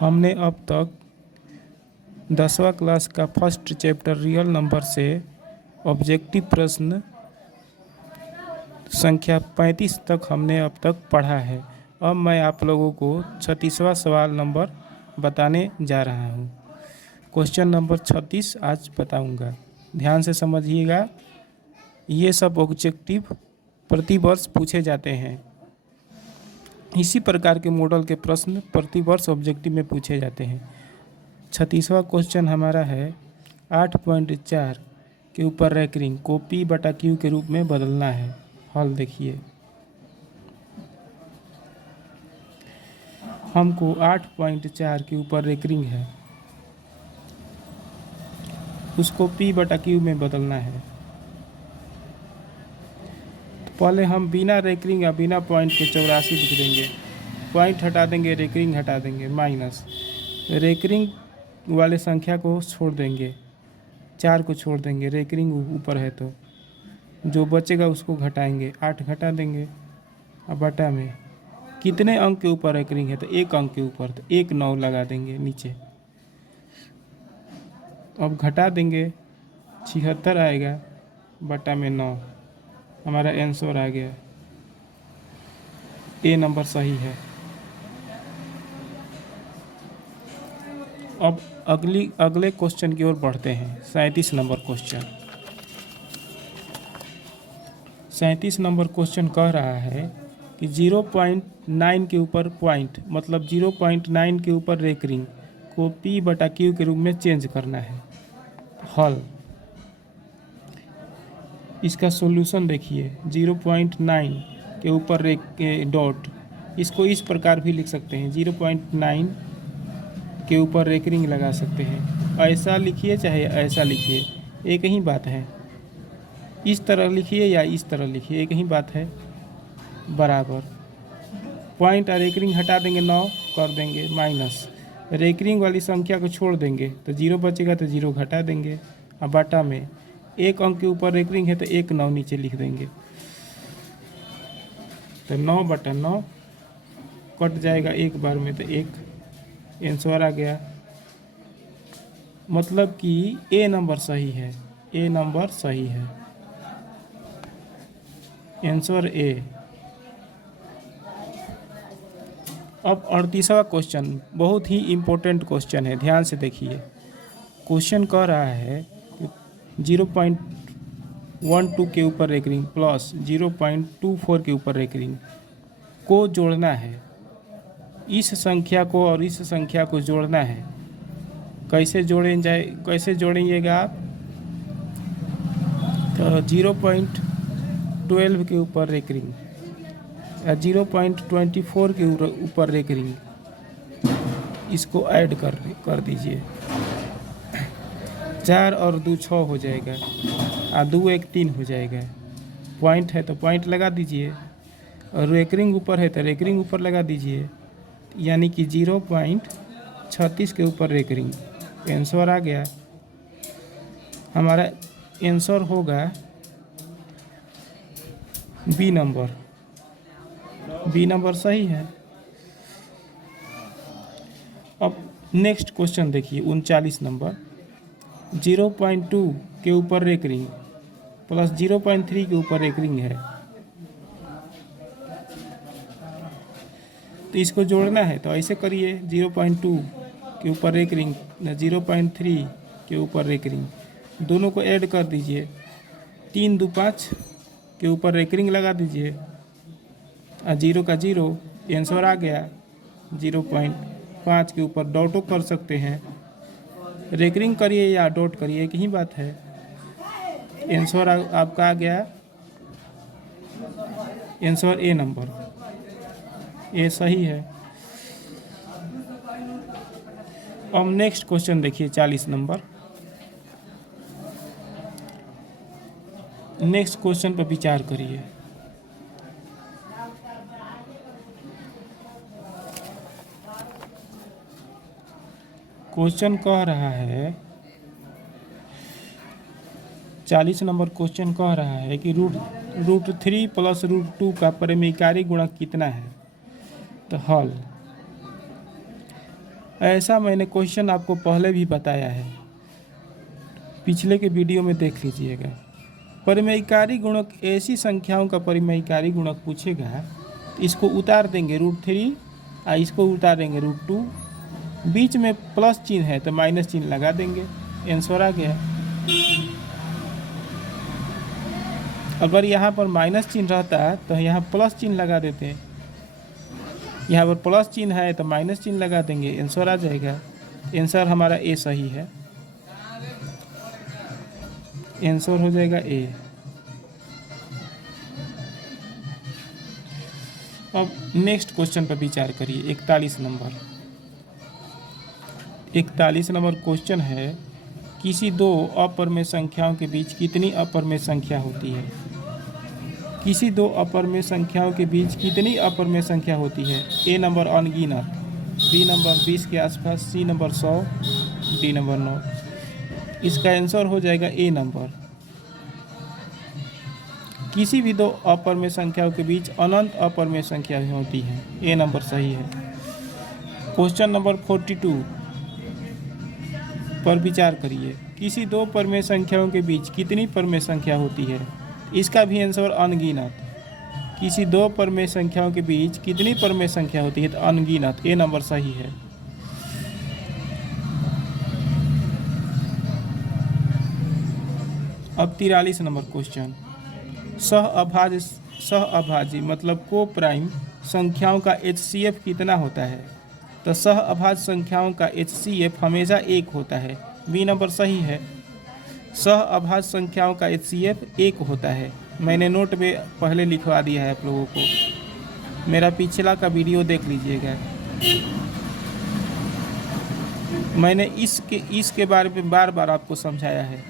हमने अब तक 10वां क्लास का फर्स्ट चैप्टर रियल नंबर से ऑब्जेक्टिव प्रश्न संख्या 35 तक हमने अब तक पढ़ा है। अब मैं आप लोगों को 36वां सवाल नंबर बताने जा रहा हूँ। क्वेश्चन नंबर 36 आज बताऊँगा, ध्यान से समझिएगा। ये सब ऑब्जेक्टिव प्रतिवर्ष पूछे जाते हैं। इसी प्रकार के मॉडल के प्रश्न प्रतिवर्ष ऑब्जेक्टिव में पूछे जाते हैं। 36वां क्वेश्चन हमारा है 8.4 के ऊपर रैंकिंग को P/Q के रूप में बदलना है। हल देखिए, हमको 8.4 के ऊपर रैंकिंग है, उसको P/Q में बदलना है। तो पहले हम बिना रैंकिंग या बिना पॉइंट के 84 लिख देंगे। पॉइंट हटा देंगे, रैंकिंग हटा देंगे, माइनस रैंकिंग वाले संख्या को छोड़ देंगे, 4 को छोड़ देंगे, रैंकिंग ऊपर है तो जो बचेगा उसको घटाएंगे, 8 घटा देंगे। अब बटा में कितने अंक के ऊपर रैंकिंग है, तो 1 अंक के ऊपर, तो 1 9 लगा देंगे नीचे। अब घटा देंगे, 76 आएगा, बटा में 9, हमारा आंसर आ गया। ए नंबर सही है। अब अगले क्वेश्चन की ओर बढ़ते हैं। 37 नंबर क्वेश्चन। 37 नंबर क्वेश्चन कह रहा है कि 0.9 के ऊपर पॉइंट, मतलब 0.9 के ऊपर रैंकिंग को P/Q के रूप में चेंज करना है। हल, इसका सॉल्यूशन देखिए। 0.9 के ऊपर डॉट, इसको इस प्रकार भी लिख सकते हैं, 0.9 के ऊपर रैंकिंग लगा सकते हैं। ऐसा लिखिए चाहे ऐसा लिखिए, एक ही बात है। इस तरह लिखिए या इस तरह लिखिए, एक ही बात है, बराबर। पॉइंट और रैंकिंग हटा देंगे, 9 कर देंगे, माइनस रैंकिंग वाली संख्या को छोड़ देंगे तो 0 बचेगा, तो 0 घटा देंगे। अब बटा में 1 अंक के ऊपर रैंकिंग है तो 1 9 नीचे लिख देंगे, तो 9/9 कट जाएगा एक बार में, तो 1 आंसर आ गया। मतलब कि ए नंबर सही है, ए नंबर सही है, आंसर ए। अब 38वां क्वेश्चन बहुत ही इम्पोर्टेंट क्वेश्चन है, ध्यान से देखिए। क्वेश्चन कह रहा है कि 0.12 के ऊपर रैंकिंग प्लस 0.24 के ऊपर रैंकिंग को जोड़ना है। इस संख्या को और इस संख्या को जोड़ना है। कैसे जोड़ेंगे आप? तो 0.12 के ऊपर रैंकिंग या 0.24 के ऊपर रैंकिंग, इसको ऐड कर दीजिए। 4 और 2 6 हो जाएगा, और 2 1 3 हो जाएगा। पॉइंट है तो पॉइंट लगा दीजिए, और रैंकिंग ऊपर है तो रैंकिंग ऊपर लगा दीजिए, यानी कि 0.36 के ऊपर रैंकिंग। आंसर आ गया। हमारा आंसर होगा बी नंबर। बी नंबर सही है। अब नेक्स्ट क्वेश्चन देखिए, 39 नंबर। 0.2 के ऊपर रैंकिंग प्लस 0.3 के ऊपर रैंकिंग है, तो इसको जोड़ना है। तो ऐसे करिए, 0.2 के ऊपर रैंकिंग, 0.3 के ऊपर रैंकिंग, दोनों को ऐड कर दीजिए। 3 2 5 के ऊपर रैंकिंग लगा दीजिए, और 0 का 0, आंसर आ गया। 0.5 के ऊपर डॉटो कर सकते हैं, रैंकिंग करिए या डॉट करिए, एक ही बात है। आंसर आपका आ गया, आंसर ए नंबर, ए सही है। अब नेक्स्ट क्वेश्चन देखिए, 40 नंबर। नेक्स्ट क्वेश्चन पर विचार करिए। क्वेश्चन कह रहा है, 40 नंबर क्वेश्चन कह रहा है कि √3 प्लस √2 का परिमेयकारी गुणक कितना है। तो हल, ऐसा मैंने क्वेश्चन आपको पहले भी बताया है, पिछले के वीडियो में देख लीजिएगा। परिमेयकारी गुणक ऐसी संख्याओं का परिमेयकारी गुणक पूछेगा, इसको उतार देंगे √3 और इसको उतार देंगे √2, बीच में प्लस चिन्ह है तो माइनस चिन्ह लगा देंगे, आंसर आ गया। अगर यहाँ पर माइनस चिन्ह रहता तो यहाँ प्लस चिन्ह लगा देते, यहाँ पर प्लस चिन्ह है तो माइनस चिन्ह लगा देंगे, आंसर आ जाएगा। आंसर हमारा ए सही है, आंसर हो जाएगा ए। अब नेक्स्ट क्वेश्चन पर विचार करिए। 41 नंबर क्वेश्चन है, किसी दो अपरमेय संख्याओं के बीच कितनी अपरमेय संख्या होती है? किसी दो अपरमेय संख्याओं के बीच कितनी अपरमेय संख्या होती है? ए नंबर अनगिनत, बी नंबर 20 के आसपास, सी नंबर 100, डी नंबर 9। इसका आंसर हो जाएगा ए नंबर। किसी भी दो अपरमेय संख्याओं के बीच अनंत अपरमेय संख्या होती है, ए नंबर सही है। क्वेश्चन नंबर 42 पर विचार करिए। किसी दो परमेय संख्याओं के बीच कितनी परमेय संख्या होती है? इसका भी आंसर अनगिनत। किसी दो परमेय संख्याओं के बीच कितनी परमेय संख्या होती है? तो अनगिनत, ए नंबर सही है। अब 43 नंबर क्वेश्चन, सहअभाज्य मतलब को प्राइम संख्याओं का HCF कितना होता है? तो सहअभाज्य संख्याओं का HCF हमेशा 1 होता है, बी नंबर सही है। सहअभाज्य संख्याओं का HCF 1 होता है, मैंने नोट में पहले लिखवा दिया है आप लोगों को, मेरा पिछला का वीडियो देख लीजिएगा। मैंने इसके बारे में बार बार आपको समझाया है।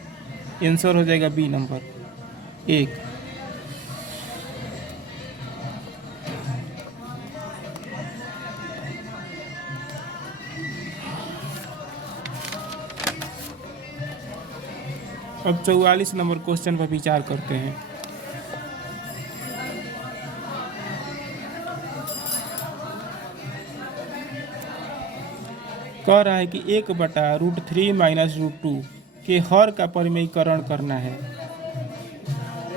आंसर हो जाएगा बी नंबर 1। अब 44 नंबर क्वेश्चन पर विचार करते हैं। कह रहा है कि 1/√3 - √2 के हर का परिमेयीकरण करना है।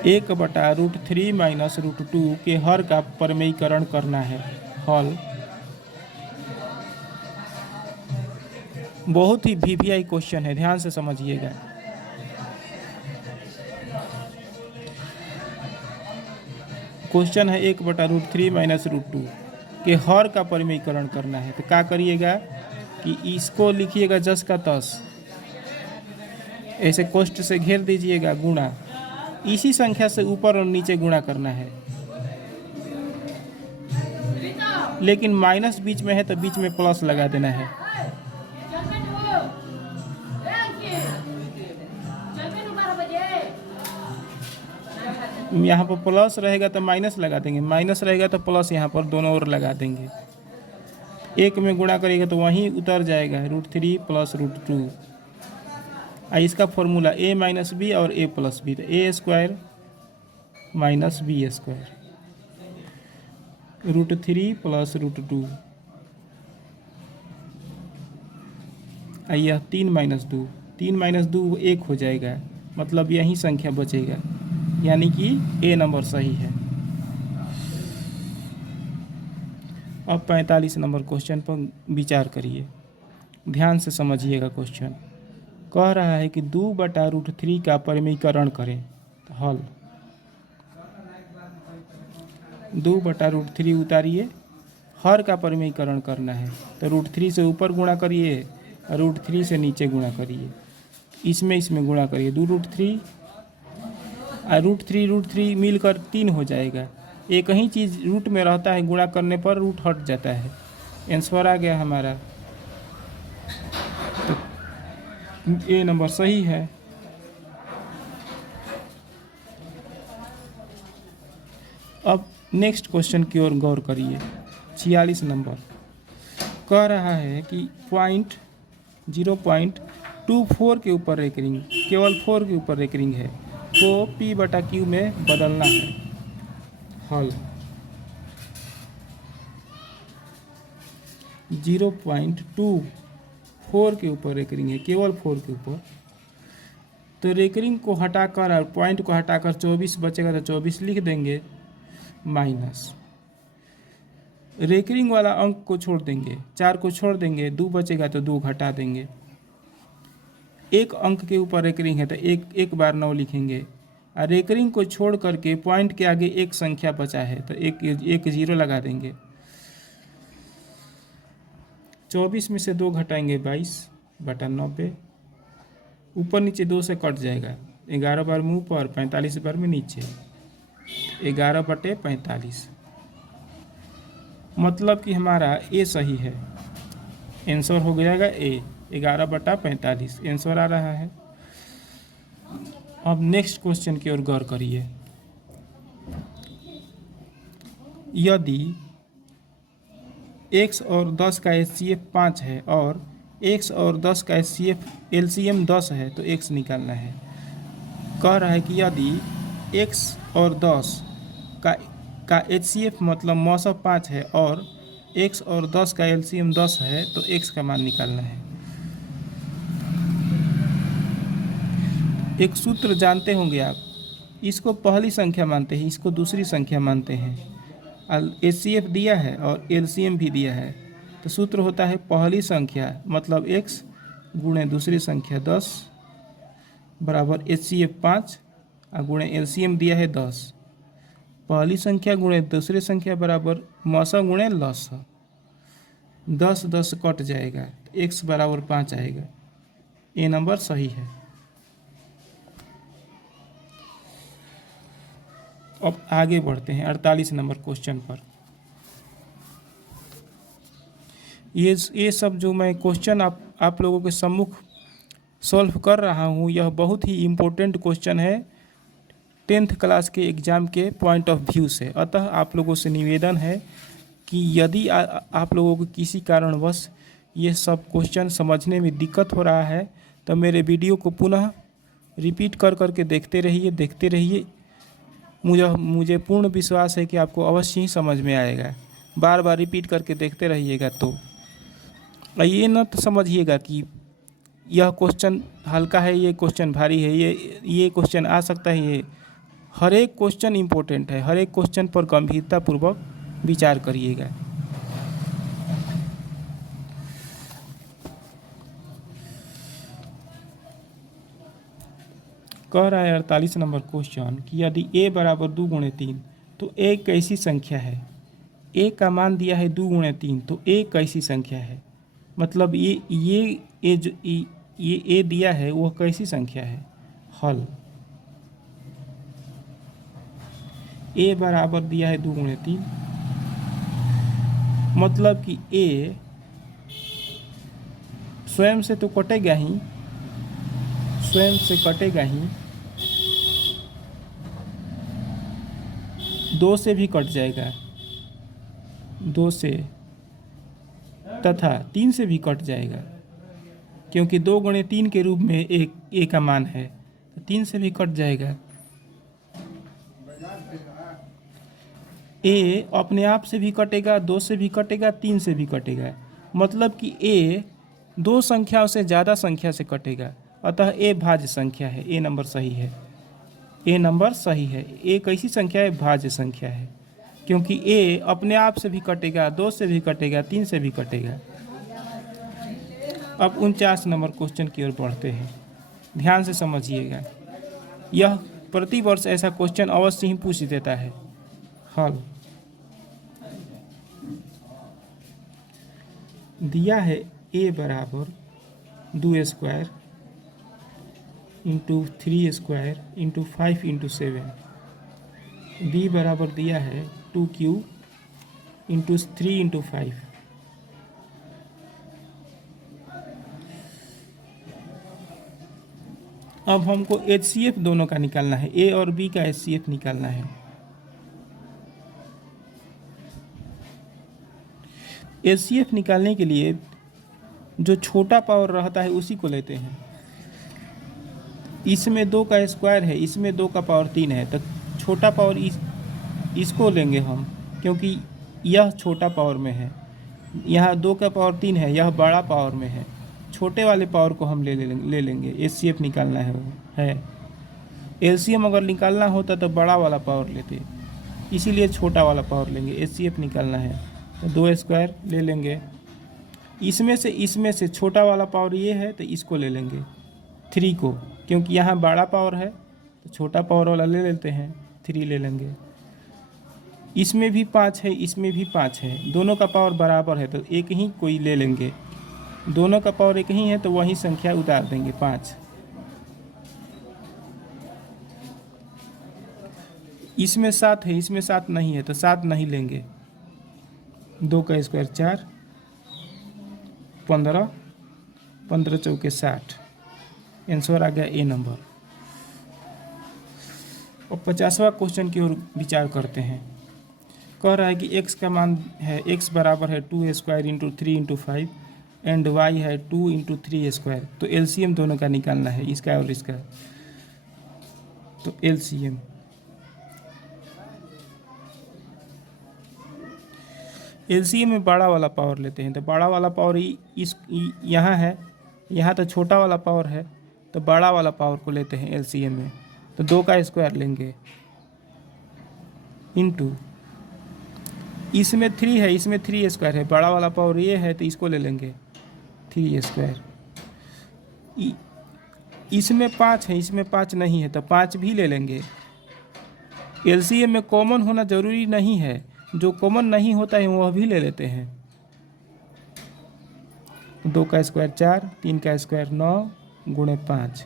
1/√3 - √2 के हर का परिमेयीकरण करना है। हल बहुत ही VVI क्वेश्चन है, ध्यान से समझिएगा। क्वेश्चन है 1/√3 - √2 के हर का परिमेयीकरण करना है। तो क्या करिएगा कि इसको लिखिएगा जस का तस, ऐसे कोष्ठ से घेर दीजिएगा, गुणा इसी संख्या से ऊपर और नीचे गुणा करना है। लेकिन माइनस बीच में है तो बीच में प्लस लगा देना है। यहाँ पर प्लस रहेगा तो माइनस लगा देंगे, माइनस रहेगा तो प्लस, यहाँ पर दोनों ओर लगा देंगे। 1 में गुणा करिएगा तो वहीं उतर जाएगा √3 + √2। इसका फॉर्मूला a - b और a + b, तो a² - b² √3 + √2। यह 3 - 2, 3 - 2 1 हो जाएगा, मतलब यही संख्या बचेगा, यानी कि ए नंबर सही है। अब 45 नंबर क्वेश्चन पर विचार करिए, ध्यान से समझिएगा। क्वेश्चन कह रहा है कि 2/√3 का परिमेयीकरण करें। तो हल 2/√3 उतारिए, हर का परिमेयीकरण करना है तो √3 से ऊपर गुणा करिए और √3 से नीचे गुणा करिए, इसमें गुणा करिए। 2√3 और √3 मिलकर 3 हो जाएगा। एक ही चीज़ रूट में रहता है, गुणा करने पर रूट हट जाता है। आंसर आ गया हमारा, तो ए नंबर सही है। अब नेक्स्ट क्वेश्चन की ओर गौर करिए। 46 नंबर कह रहा है कि 0.24 के ऊपर एक रिंग, केवल 4 के ऊपर एक रिंग है, को P/Q में बदलना है। हल 0.24 के ऊपर रेकरिंग है, केवल 4 के ऊपर। तो रेकरिंग को हटाकर और पॉइंट को हटाकर 24 बचेगा, तो 24 लिख देंगे, माइनस रेकरिंग वाला अंक को छोड़ देंगे, 4 को छोड़ देंगे, 2 बचेगा तो 2 घटा देंगे। एक अंक के ऊपर रेकरिंग है तो एक बार 9 लिखेंगे, और रेकरिंग को छोड़ करके पॉइंट के आगे एक संख्या बचा है तो एक 0 लगा देंगे। 24 में से 2 घटाएंगे, 22/90। ऊपर नीचे 2 से कट जाएगा, 11 बार मुँह पर, 45 बार में नीचे, 11/45। मतलब कि हमारा ए सही है, आंसर हो जाएगा ए, 11/45 आंसर आ रहा है। अब नेक्स्ट क्वेश्चन की ओर गौर करिए। यदि x और 10 का HCF 5 है और x और 10 का HCF LCM 10 है तो x निकालना है। कह रहा है कि यदि x और 10 का HCF मतलब मौसा 5 है और x और 10 का LCM 10 है तो x का मान निकालना है। एक सूत्र जानते होंगे आप, इसको पहली संख्या मानते हैं, इसको दूसरी संख्या मानते हैं। HCF दिया है और LCM भी दिया है, तो सूत्र होता है पहली संख्या मतलब x गुणे दूसरी संख्या 10 बराबर HCF 5 और गुणे LCM दिया है 10। पहली संख्या गुणे दूसरी संख्या बराबर मौसा गुणे लसा, 10 कट जाएगा, x बराबर 5 आएगा। ये नंबर सही है। अब आगे बढ़ते हैं 48 नंबर क्वेश्चन पर। ये सब जो मैं क्वेश्चन आप लोगों के सम्मुख सॉल्व कर रहा हूँ, यह बहुत ही इम्पोर्टेंट क्वेश्चन है 10th क्लास के एग्ज़ाम के पॉइंट ऑफ व्यू से। अतः आप लोगों से निवेदन है कि यदि आप लोगों को किसी कारणवश ये सब क्वेश्चन समझने में दिक्कत हो रहा है तो मेरे वीडियो को पुनः रिपीट कर के देखते रहिए। मुझे पूर्ण विश्वास है कि आपको अवश्य ही समझ में आएगा। बार बार रिपीट करके देखते रहिएगा। तो ये न तो समझिएगा कि यह क्वेश्चन हल्का है, ये क्वेश्चन भारी है, ये क्वेश्चन आ सकता है। ये हर एक क्वेश्चन इम्पोर्टेंट है, हर एक क्वेश्चन पर गंभीरतापूर्वक विचार करिएगा। कह रहा है 48 नंबर क्वेश्चन कि यदि a बराबर 2 गुणे 3 तो a कैसी संख्या है। a का मान दिया है 2 गुणे 3, तो a कैसी संख्या है। मतलब ये जो a दिया है वह कैसी संख्या है। हल a बराबर दिया है 2 गुणे 3, मतलब कि a स्वयं से तो कटेगा ही, स्वयं से कटेगा ही, 2 से भी कट जाएगा, 2 से तथा 3 से भी कट जाएगा, क्योंकि 2 गुणे 3 के रूप में एक a का मान है, तो 3 से भी कट जाएगा। a अपने आप से भी कटेगा, 2 से भी कटेगा, 3 से भी कटेगा, मतलब कि a 2 संख्याओं से ज़्यादा संख्या से कटेगा। अतः a भाज्य संख्या है, a नंबर सही है, a नंबर सही है। a कैसी संख्या है, भाज्य संख्या है, क्योंकि a अपने आप से भी कटेगा, 2 से भी कटेगा, 3 से भी कटेगा। अब 49 नंबर क्वेश्चन की ओर बढ़ते हैं, ध्यान से समझिएगा। यह प्रतिवर्ष ऐसा क्वेश्चन अवश्य ही पूछ देता है। हल दिया है a बराबर 2 square into 3 square into 5 into 7, b बराबर दिया है 2q इंटू 3 इंटू 5। अब हमको HCF दोनों का निकालना है, a और b का HCF निकालना है। HCF निकालने के लिए जो छोटा पावर रहता है उसी को लेते हैं। इसमें 2 का स्क्वायर है, इसमें 2 का पावर 3 है, तो छोटा पावर इसको लेंगे हम, क्योंकि यह छोटा पावर में है। यहाँ 2 का पावर 3 है, यह बड़ा पावर में है, छोटे वाले पावर को हम ले लेंगे। एचसीएफ निकालना है। एलसीएम अगर निकालना होता तो बड़ा वाला पावर लेते, इसीलिए छोटा वाला पावर लेंगे। एचसीएफ निकालना है तो 2² ले लेंगे। इसमें से छोटा वाला पावर ये है तो इसको ले लेंगे 3 को, क्योंकि यहाँ बड़ा पावर है तो छोटा पावर वाला ले लेते हैं, 3 ले लेंगे। इसमें भी 5 है, इसमें भी 5 है, दोनों का पावर बराबर है तो एक ही कोई ले लेंगे। दोनों का पावर एक ही है तो वही संख्या उतार देंगे 5। इसमें 7 है, इसमें 7 नहीं है तो 7 नहीं लेंगे। 2 का स्क्वायर 4, 15, 15 चौके 60। आंसर आ गया ए नंबर। और 50वां क्वेश्चन की ओर विचार करते हैं। कह रहा है कि x का मान है, x बराबर है 2² इंटू 3 इंटू 5 एंड y है 2 इंटू 3²। तो एलसीएम दोनों का निकालना है, इसका और इसका। तो एलसीएम में बड़ा वाला पावर लेते हैं। तो बड़ा वाला पावर यहाँ है, यहाँ तो छोटा वाला पावर है तो बड़ा वाला पावर को लेते हैं एलसीएम में। तो 2 का स्क्वायर लेंगे इंटू, इसमें 3 है, इसमें 3² है, बड़ा वाला पावर ये है तो इसको ले लेंगे 3²। इसमें 5 है, इसमें 5 नहीं है तो 5 भी ले लेंगे। एलसीएम में कॉमन होना ज़रूरी नहीं है, जो कॉमन नहीं होता है वह भी ले लेते हैं। 2 का स्क्वायर 4, 3 का स्क्वायर 9 गुणे 5,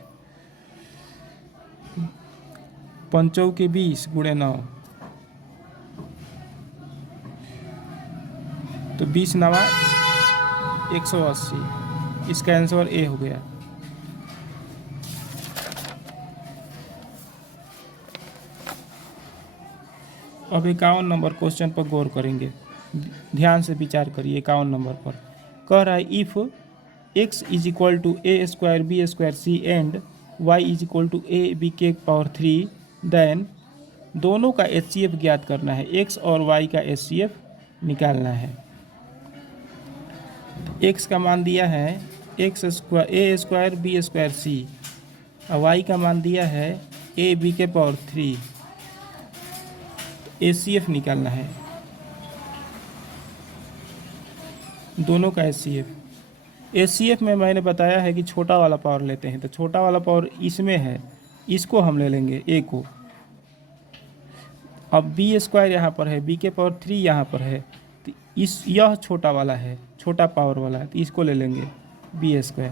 5 के 20 गुणे 9, तो 20 9 180। इसका आंसर ए हो गया। अब 51 नंबर क्वेश्चन पर गौर करेंगे, ध्यान से विचार करिए। 51 नंबर पर कह रहा है if x is equal to a² b² c and y is equal to a b के पावर 3, देन दोनों का HCF ज्ञात करना है। x और y का HCF निकालना है। x का मान दिया है a² b² c और y का मान दिया है a b के पावर 3। HCF निकालना है दोनों का HCF में मैंने बताया है कि छोटा वाला पावर लेते हैं। तो छोटा वाला पावर इसमें है, इसको हम ले लेंगे a को। अब b² यहाँ पर है, b के पावर 3 यहाँ पर है, तो यह छोटा वाला है, छोटा पावर वाला है, तो इसको ले लेंगे b²।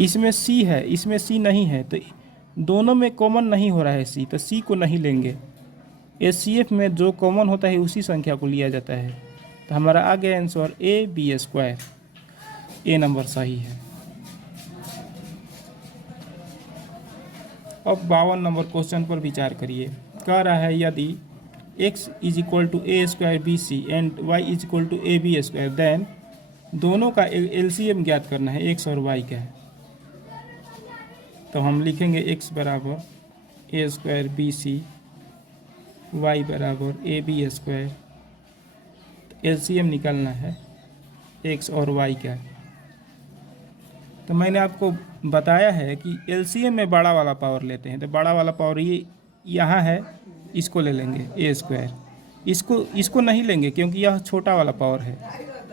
इसमें c है, इसमें c नहीं है तो दोनों में कॉमन नहीं हो रहा है c, तो c को नहीं लेंगे। HCF में जो कॉमन होता है उसी संख्या को लिया जाता है। तो हमारा आ गया आंसर ab²। ए नंबर सही है। अब 52 नंबर क्वेश्चन पर विचार करिए। कह रहा है यदि x is equal to a² bc and y is equal to ab², then दोनों का LCM ज्ञात करना है, x और y का है। तो हम लिखेंगे x बराबर a² bc, y बराबर ab²। LCM निकालना है x और y का। तो मैंने आपको बताया है कि LCM में बड़ा वाला पावर लेते हैं। तो बड़ा वाला पावर ये यहाँ है, इसको ले लेंगे a²। इसको नहीं लेंगे क्योंकि यह छोटा वाला पावर है,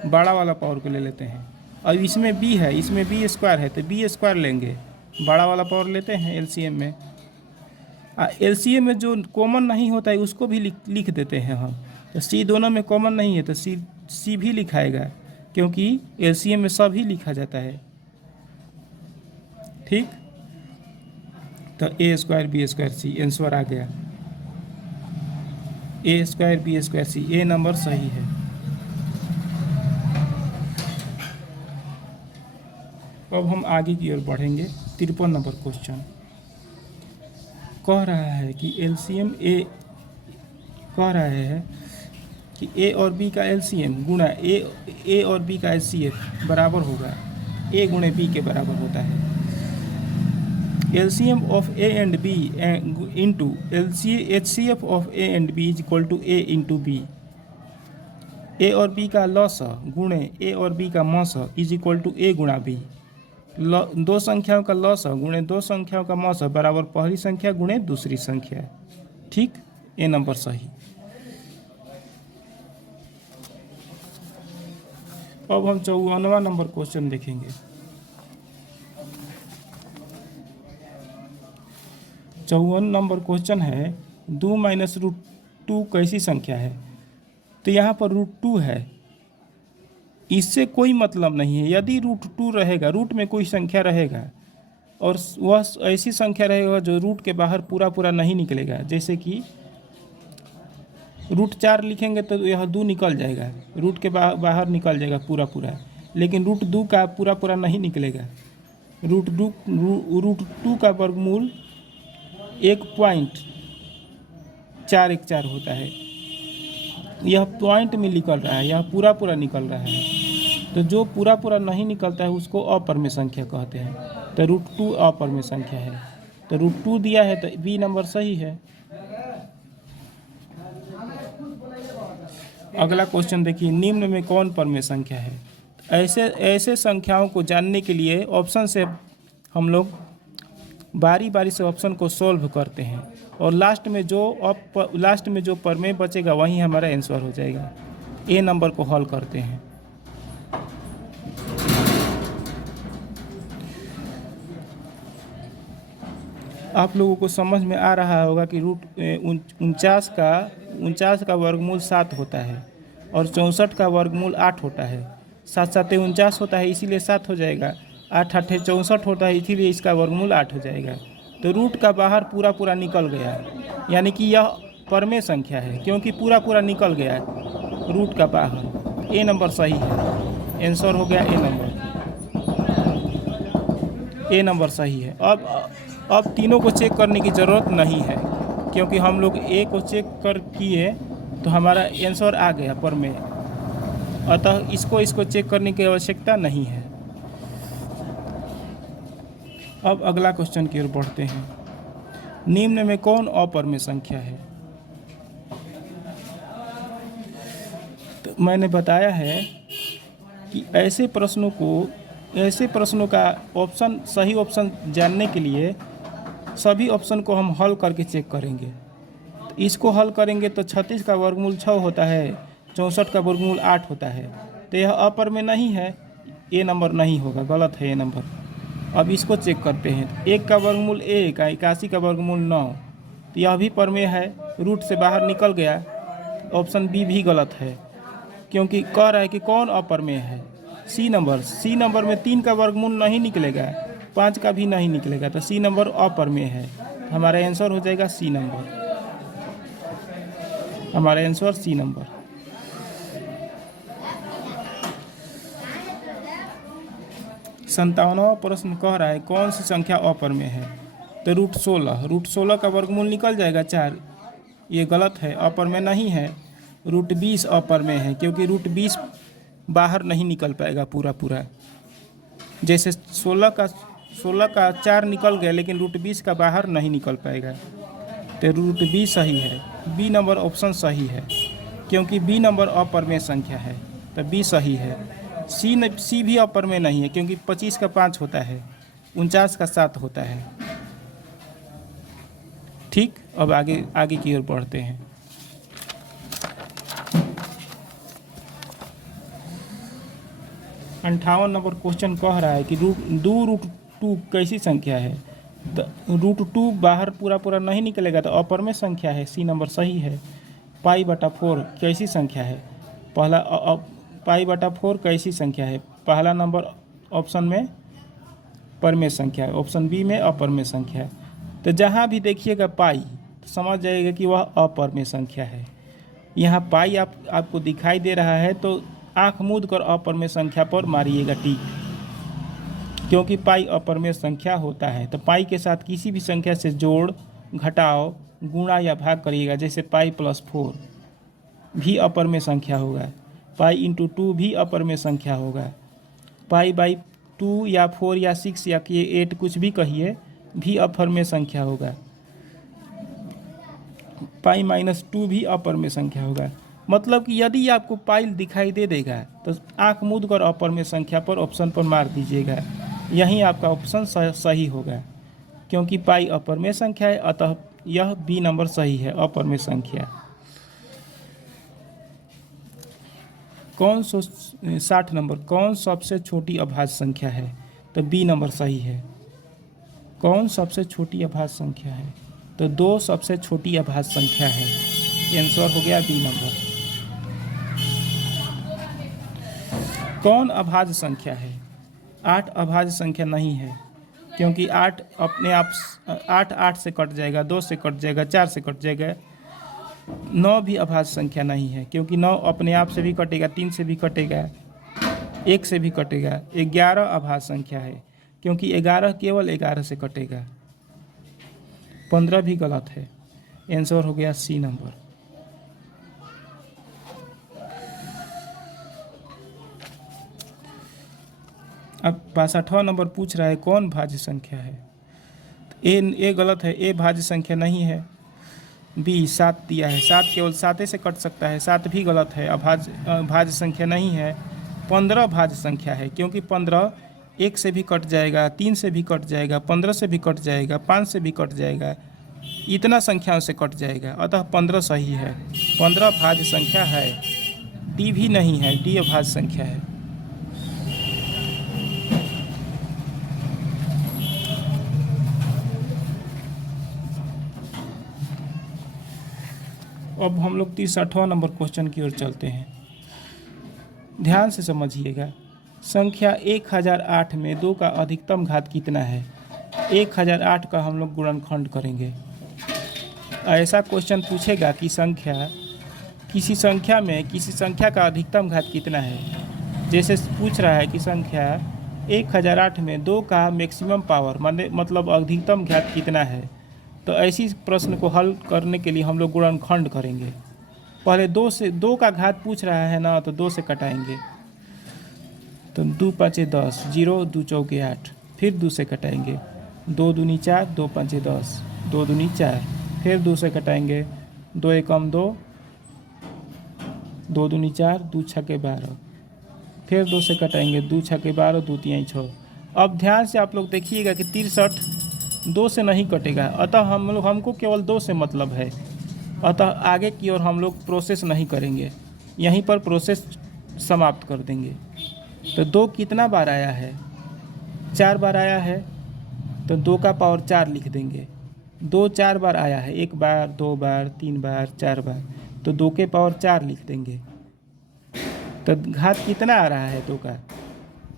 बड़ा वाला पावर को ले लेते हैं। और इसमें b है, इसमें b² है तो b² लेंगे, बड़ा वाला पावर लेते हैं LCM में। LCM में जो कॉमन नहीं होता है उसको भी लिख देते हैं हम। तो c दोनों में कॉमन नहीं है तो c भी लिखाएगा, क्योंकि LCM में सभी लिखा जाता है। ठीक, तो a² b² c आंसर आ गया। a² b² c, ए नंबर सही है। अब हम आगे की ओर बढ़ेंगे। 53 नंबर क्वेश्चन कह रहा है कि LCM कह रहा है कि a और b का LCM गुणा a और b का HCF बराबर होगा a गुणे b के बराबर होता है। LCM of a and b into HCF of a and b is equal to a into b। A और बी का लॉस गुणे ए और बी का मॉस इज इक्वल टू ए गुणा बी। दो संख्याओं का लॉस गुणे दो संख्याओं का मॉस बराबर पहली संख्या गुणे दूसरी संख्या। ठीक, ए नंबर सही। अब हम 54वां नंबर क्वेश्चन देखेंगे। 54 नंबर क्वेश्चन है 2 माइनस रूट 2 कैसी संख्या है। तो यहाँ पर रूट 2 है, इससे कोई मतलब नहीं है। यदि रूट 2 रहेगा, रूट में कोई संख्या रहेगा और वह ऐसी संख्या रहेगा जो रूट के बाहर पूरा पूरा नहीं निकलेगा, जैसे कि रूट 4 लिखेंगे तो यह 2 निकल जाएगा, रूट के बाहर निकल जाएगा पूरा पूरा, लेकिन रूट 2 का पूरा पूरा नहीं निकलेगा। रूट 2 का वर्गमूल 1.414 होता है। यह पॉइंट में निकल रहा है, यह पूरा पूरा निकल रहा है। तो जो पूरा पूरा नहीं निकलता है उसको अपरमेय संख्या कहते हैं। तो रूट 2 अपरमेय संख्या है। तो रूट 2 दिया है तो बी नंबर सही है। अगला क्वेश्चन देखिए, निम्न में कौन परमेय संख्या है। ऐसे संख्याओं को जानने के लिए ऑप्शन से हम लोग बारी बारी से ऑप्शन को सॉल्व करते हैं और लास्ट में जो परमेय बचेगा वही हमारा आंसर हो जाएगा। ए नंबर को हल करते हैं। आप लोगों को समझ में आ रहा होगा कि रूट 49 का वर्गमूल 7 होता है और 64 का वर्गमूल 8 होता है। 7 7 49 होता है इसीलिए 7 हो जाएगा। 8 8 64 होता है इसीलिए इसका वर्गमूल 8 हो जाएगा। तो रूट का बाहर पूरा पूरा निकल गया, यानी कि यह परमेय संख्या है क्योंकि पूरा पूरा निकल गया है रूट का बाहर। ए नंबर सही है, आंसर हो गया ए नंबर सही है। अब तीनों को चेक करने की ज़रूरत नहीं है क्योंकि हम लोग ए को चेक कर किए तो हमारा आंसर आ गया परमेय, अतः इसको चेक करने की आवश्यकता नहीं है। अब अगला क्वेश्चन की ओर बढ़ते हैं। निम्न में कौन अपरमेय संख्या है। तो मैंने बताया है कि ऐसे प्रश्नों का सही ऑप्शन जानने के लिए सभी ऑप्शन को हम हल करके चेक करेंगे। तो इसको हल करेंगे तो 36 का वर्गमूल 6 होता है, 64 का वर्गमूल 8 होता है। तो यह अपरमेय नहीं है, ए नंबर नहीं होगा, गलत है ए नंबर। अब इसको चेक करते हैं। 1 का वर्गमूल 1, 81 का वर्गमूल 9, तो यह भी परमेय है, रूट से बाहर निकल गया। ऑप्शन बी भी गलत है क्योंकि कह रहा है कि कौन अपरमेय है। सी नंबर में 3 का वर्गमूल नहीं निकलेगा, 5 का भी नहीं निकलेगा, तो सी नंबर अपरमेय है। हमारा आंसर हो जाएगा सी नंबर। हमारा आंसर सी नंबर। संतावनवां प्रश्न कह रहा है कौन सी संख्या अपरमेय है। तो रूट 16 का वर्गमूल निकल जाएगा 4, ये गलत है, अपरमेय नहीं है। रूट 20 अपरमेय है क्योंकि रूट 20 बाहर नहीं निकल पाएगा पूरा पूरा। जैसे 16 का 4 निकल गया लेकिन रूट 20 का बाहर नहीं निकल पाएगा। तो रूट बी सही है, बी नंबर ऑप्शन सही है क्योंकि बी नंबर अपरमेय संख्या है, तो बी सही है। सी भी अपरमेय नहीं है क्योंकि 25 का 5 होता है, 49 का 7 होता है। ठीक, अब आगे की ओर बढ़ते हैं। अंठावन नंबर क्वेश्चन कह रहा है कि रूट 2 कैसी संख्या है। तो रूट 2 बाहर पूरा पूरा नहीं निकलेगा तो अपरमेय संख्या है, सी नंबर सही है। π/4 कैसी संख्या है। π/4 कैसी संख्या है। पहला नंबर ऑप्शन में परमेय संख्या है, ऑप्शन बी में अपरमेय संख्या है। तो जहाँ भी देखिएगा पाई तो समझ जाइएगा कि वह अपरमेय संख्या है। यहाँ पाई आपको दिखाई दे रहा है तो आँख मूंद कर अपरमेय संख्या पर मारिएगा टिक, क्योंकि पाई अपरमेय संख्या होता है। तो पाई के साथ किसी भी संख्या से जोड़, घटाओ, गुणा या भाग करिएगा। जैसे π+4 भी अपरमेय संख्या होगा, π×2 भी अपरमेय संख्या होगा, π/2 या 4 या 6 या 8 कुछ भी कहिए भी अपरमेय संख्या होगा। π-2 भी अपरमेय संख्या होगा। मतलब कि यदि आपको पाई दिखाई दे देगा तो आंख मूंद कर अपर में संख्या पर ऑप्शन पर मार दीजिएगा, यहीं आपका ऑप्शन सही होगा, क्योंकि पाई अपर में संख्या है, अतः यह बी नंबर सही है, अपर में संख्या। 60 नंबर, कौन सबसे छोटी अभाज्य संख्या है? तो बी नंबर सही है। कौन सबसे छोटी अभाज्य संख्या है? तो 2 सबसे छोटी अभाज्य संख्या है, आंसर हो गया बी नंबर। कौन अभाज्य संख्या है? 8 अभाज्य संख्या नहीं है, क्योंकि 8 अपने आप 8 से कट जाएगा, 2 से कट जाएगा, 4 से कट जाएगा। 9 भी अभाज्य संख्या नहीं है, क्योंकि 9 अपने आप से भी कटेगा, 3 से भी कटेगा, 1 से भी कटेगा। 11 अभाज्य संख्या है, क्योंकि 11 केवल 11 से कटेगा। 15 भी गलत है, आंसर हो गया सी नंबर। अब 62वां नंबर पूछ रहा है कौन भाज्य संख्या है? ए गलत है, ए भाज्य संख्या नहीं है। बी 7 दिया है, 7 केवल 7 से कट सकता है, 7 भी गलत है, भाज्य संख्या नहीं है। 15 भाज्य संख्या है, क्योंकि 15 1 से भी कट जाएगा, 3 से भी कट जाएगा, 15 से भी कट जाएगा, 5 से भी कट जाएगा, इतना संख्याओं से कट जाएगा, अतः 15 सही है। 15 भाज्य संख्या है। डी भी नहीं है, डी अभाज्य संख्या है। अब हम लोग 63वां नंबर क्वेश्चन की ओर चलते हैं। ध्यान से समझिएगा। संख्या 1008 में 2 का अधिकतम घात कितना है? 1008 का हम लोग गुणनखंड करेंगे। ऐसा क्वेश्चन पूछेगा कि किसी संख्या का अधिकतम घात कितना है। जैसे पूछ रहा है कि संख्या 1008 में 2 का मैक्सिमम पावर मतलब अधिकतम घात कितना है, तो ऐसी प्रश्न को हल करने के लिए हम लोग गुणनखंड करेंगे। पहले 2 का घात पूछ रहा है ना, तो 2 से कटाएंगे, तो 2 5 10, 0 2 चौके 8, फिर 2 से कटाएंगे, 2 दूनी 4, 2 5 10, 2 दूनी 4, फिर 2 से कटाएंगे, 2 एकम 2, 2 दूनी 4, 2 छके 12, फिर 2 से कटाएंगे, 2 छके 12, 2 तिहाई 6। अब ध्यान से आप लोग देखिएगा कि 63 2 से नहीं कटेगा, अतः हमको केवल 2 से मतलब है, अतः आगे की ओर हम लोग प्रोसेस नहीं करेंगे, यहीं पर प्रोसेस समाप्त कर देंगे। तो 2 कितना बार आया है? 4 बार आया है, तो 2 का पावर 4 लिख देंगे। 2 4 बार आया है, 1 बार, 2 बार, 3 बार, 4 बार, तो 2 के पावर 4 लिख देंगे। तो घात कितना आ रहा है 2 का?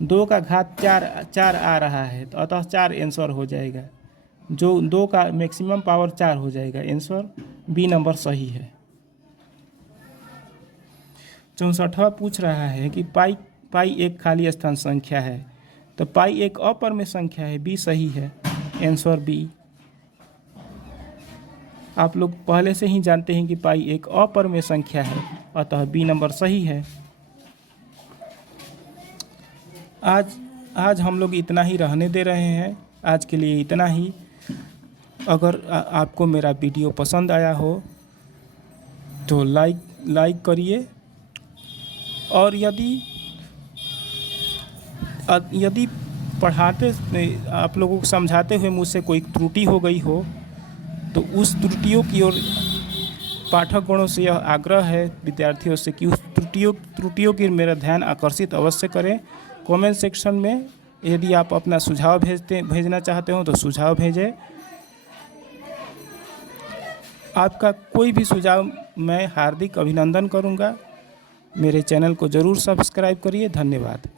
2 का घात 4 आ रहा है, तो अतः 4 आंसर हो जाएगा। जो 2 का मैक्सिमम पावर 4 हो जाएगा, आंसर बी नंबर सही है। 64वां पूछ रहा है कि पाई एक खाली स्थान संख्या है, तो पाई एक अपरिमेय संख्या है, बी सही है, आंसर बी। आप लोग पहले से ही जानते हैं कि पाई एक अपरिमेय संख्या है, अतः बी नंबर सही है। आज हम लोग इतना ही रहने दे रहे हैं, आज के लिए इतना ही। अगर आपको मेरा वीडियो पसंद आया हो तो लाइक करिए, और यदि पढ़ाते आप लोगों को समझाते हुए मुझसे कोई त्रुटि हो गई हो, तो उस त्रुटियों की ओर पाठकगणों से यह आग्रह है, विद्यार्थियों से, कि उस त्रुटियों की मेरा ध्यान आकर्षित अवश्य करें। कमेंट सेक्शन में यदि आप अपना सुझाव भेजना चाहते हो तो सुझाव भेजें। आपका कोई भी सुझाव मैं हार्दिक अभिनंदन करूंगा। मेरे चैनल को ज़रूर सब्सक्राइब करिए। धन्यवाद।